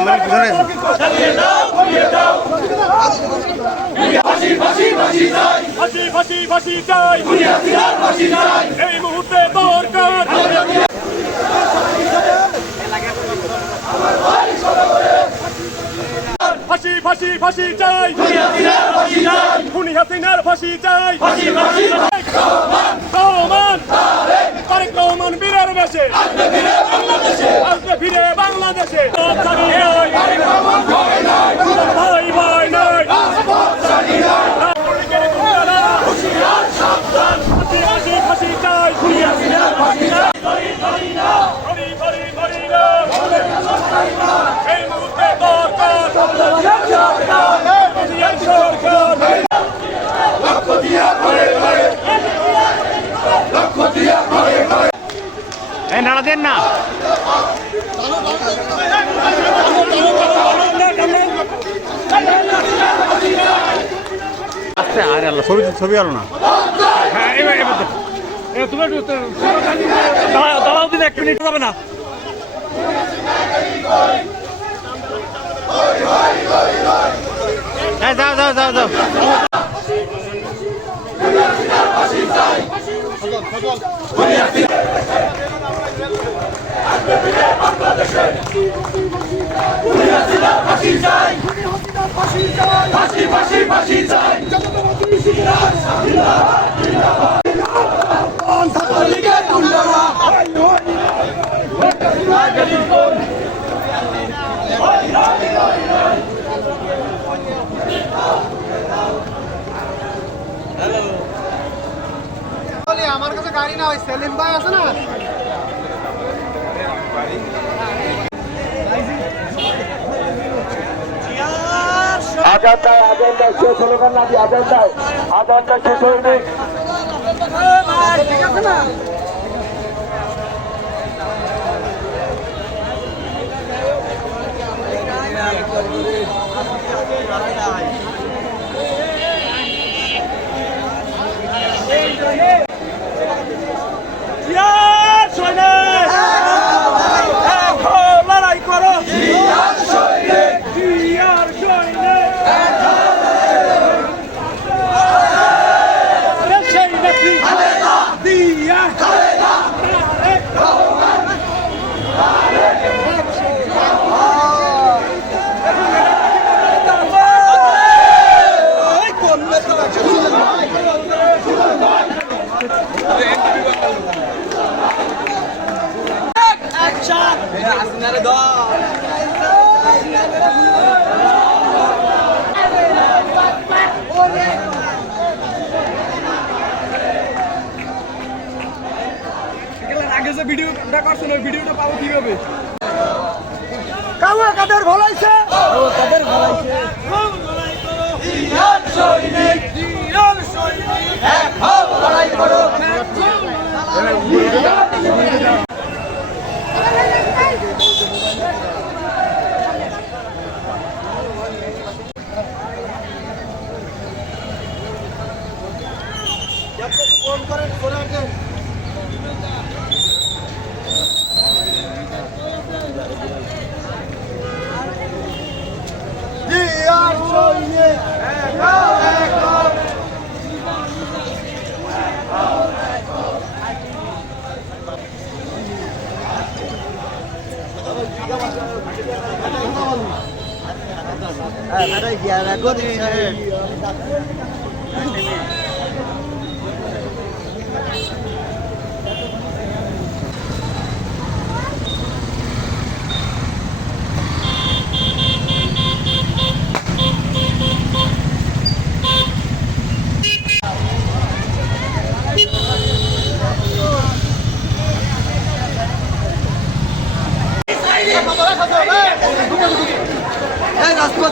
আমার পিছনে। ফাঁসি ফাঁসি ফাঁসি এই মুহূর্তে দরকার। ফাঁসি ফাঁসি ফাঁসি চাই। খুনি হাসিনার ফাঁসি চাই। ফাঁসি ফাঁসি সমান। রহমান তারেক রহমান বীরের বেশে। আসবে ফিরে বাংলাদেশে। ভাই ভাই নাই নাগরিকের গুন্ডারা ফাঁসি ফাঁসি ফাঁসি চাই ধরি ধরি ধরি না এই মুহূর্তে দরকার এই সরকার এই নাড়া দেন না। আচ্ছা আরে আল্লাহ ছবি ছবি আলো না। হ্যাঁ এবার এবার দেখো। এবার তুমি দাঁড়াও দাঁড়াও দিন এক মিনিট যাবে না। যাও যাও যাও। আমার কাছে গাড়ি না ওই সেলিম ভাই আছে না? আজানটায় আজানটায় শেষ হলো না নাকি আজানটায়? আজানটায় শেষ হয়নি। ঠিক জিয়ার সৈনিক এখন লড়াই করো জিয়ার সৈনিক জিয়ার সৈনিক সেই নেত্রী দিয়া আগে যে ভিডিওটা করছেন ওই ভিডিওটা পাবো কীভাবে কাওয়া কাদের ভলাইছে? কর্মসূচির অংশ হিসাবে আজকে এই বিক্ষোভ সমাবেশ এই Hey! ગોદી છે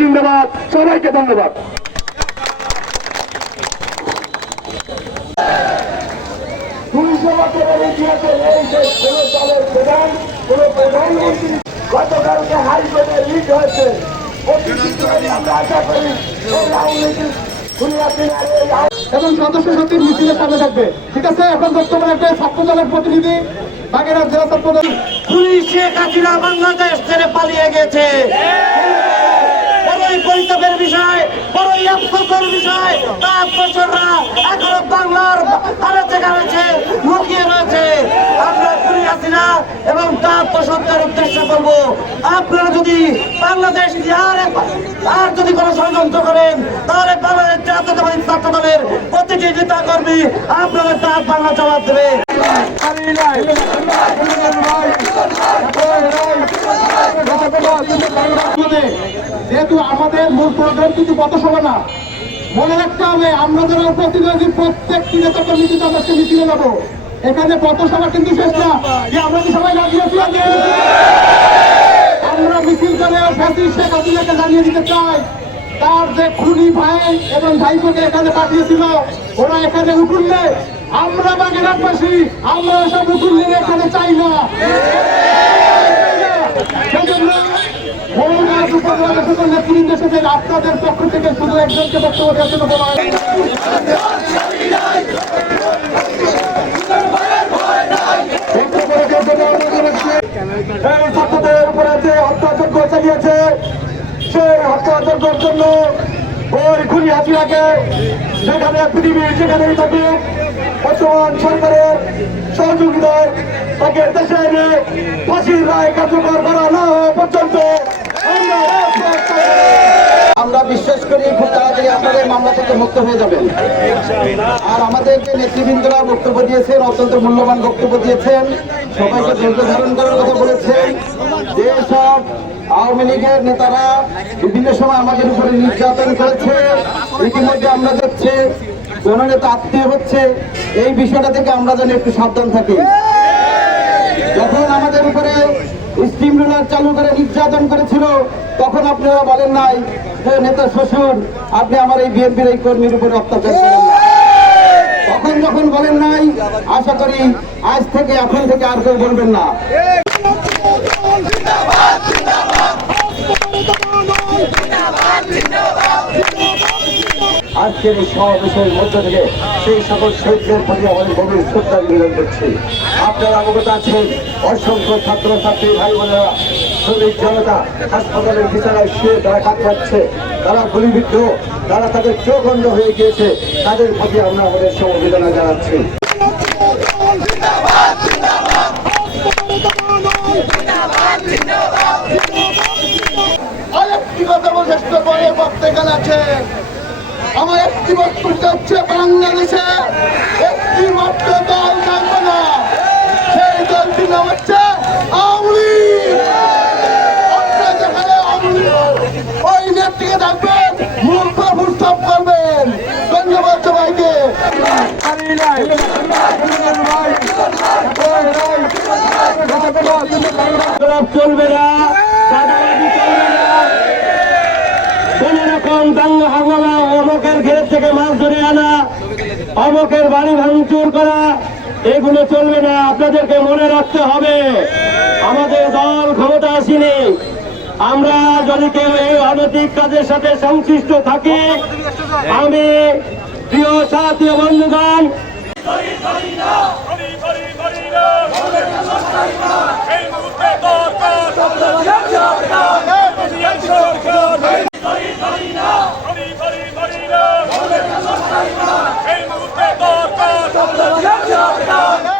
জিন্দাবাদ। সবাইকে ধন্যবাদ। প্রধান লিড হয়েছে এবং সদস্য সচিব মিছিলের সামনে থাকবে। ঠিক আছে? এখন বর্তমানে একটা ছাত্র দলের প্রতিনিধি, বাগেরহাট জেলা ছাত্র দল পুলিশ শেখ বাংলাদেশ ছেড়ে পালিয়ে গেছে। বড়ই পরিতাপের বিষয়, বড়ই আফসোসের বিষয়। তার বছররা এখনও বাংলার লুকিয়ে রয়েছে। আমরা পুরি হাসিনা এবং তার প্রসন্তের উদ্দেশ্য করব আপনারা যদি বাংলাদেশ আর আর যদি কোনো ষড়যন্ত্র করেন, তাহলে বাংলাদেশ জাতীয়তাবাদী ছাত্র দলের প্রতিটি নেতা কর্মী আপনাদের তার বাংলা জবাব দেবে। যেহেতু আমাদের মূল প্রোগ্রাম কিন্তু পথসভা না, মনে রাখতে হবে আমরা যারা প্রতিনিধি প্রত্যেকটি নেতা কর্মীকে তাদেরকে মিছিলে যাব এখানে পথসভা কিন্তু শেষ না। যে আমরা কি সবাই লাগিয়েছি আমরা মিছিল করে ফ্যাসি শেখ হাসিনাকে জানিয়ে দিতে চাই। তার যে খুনি ভাই এবং ভাইপোকে এখানে পাঠিয়েছিল, ওরা এখানে উঠুনলে আমরা বাগেরহাটবাসী আমরা সব উঠুনলে এখানে চাই না। আপনাদের পক্ষ থেকে শুধু একজনকে বক্তব্য দেওয়ার ছাত্রদের উপরে যে হত্যাযজ্ঞ চালিয়েছে, সেই হত্যাযজ্ঞের জন্য ওই খুনি হাসিনাকে যেখানে পৃথিবীর যেখানেই থাকে বর্তমান সরকারের সহযোগিতায় তাকে দেশে ফাঁসির রায় কার্যকর করা না হওয়া পর্যন্ত আমরা বিশ্বাস করি খুব তাড়াতাড়ি আপনারা মামলা থেকে মুক্ত হয়ে যাবেন। আর আমাদের যে নেতৃবৃন্দরা বক্তব্য দিয়েছেন, অত্যন্ত মূল্যবান বক্তব্য দিয়েছেন, সবাইকে ধৈর্য ধারণ করার কথা বলেছেন যেসব আওয়ামী লীগের নেতারা বিভিন্ন সময় আমাদের উপরে নির্যাতন করেছে। ইতিমধ্যে আমরা দেখছি কোন নেতা আত্মীয় হচ্ছে, এই বিষয়টা থেকে আমরা যেন একটু সাবধান থাকি। যখন আমাদের উপরে স্টিম রোলার চালু করে, নির্যাতন করেছিল, তখন আপনারা বলেন নাই যে নেতা শ্বশুর, আপনি আমার এই বিএনপির এই কর্মীর উপরে অত্যাচার করেন তখন যখন বলেন নাই, আশা করি আজ থেকে এখন থেকে আর কেউ বলবেন না। আজকের এই সমাবেশের মধ্য থেকে সেই সকল শহীদদের প্রতি আমাদের গভীর শ্রদ্ধা নিবেদন করছি। আপনারা অবগত আছেন, অসংখ্য ছাত্রছাত্রী ভাই বোনেরা শ্রমিক জনতা হাসপাতালের বিছানায় শুয়ে তারা কাজ পাচ্ছে তারা গুলিবিদ্ধ, তারা তাদের চোখ অন্ধ হয়ে গিয়েছে, তাদের প্রতি আমরা আমাদের সমবেদনা জানাচ্ছি। আরেকটি কথা বলতে পরে বক্তে গেল আছে। আমার একটি বক্তব্য হচ্ছে বাংলাদেশে একটি মাত্র দল থাকবে না। সেই দলটির নাম হচ্ছে ওই নেত্রীকে থাকবেন মুখ ফুটসব ধন্যবাদ সবাইকে। চলবে না। অমকের বাড়ি ভাঙচুর করা এগুলো চলবে না আপনাদেরকে মনে রাখতে হবে। আমাদের দল ক্ষমতা আসেনি আমরা যদি কেউ এই অনৈতিক কাজের সাথে সংশ্লিষ্ট থাকি আমি প্রিয় সাথী বন্ধুগণ Hey, 左右左右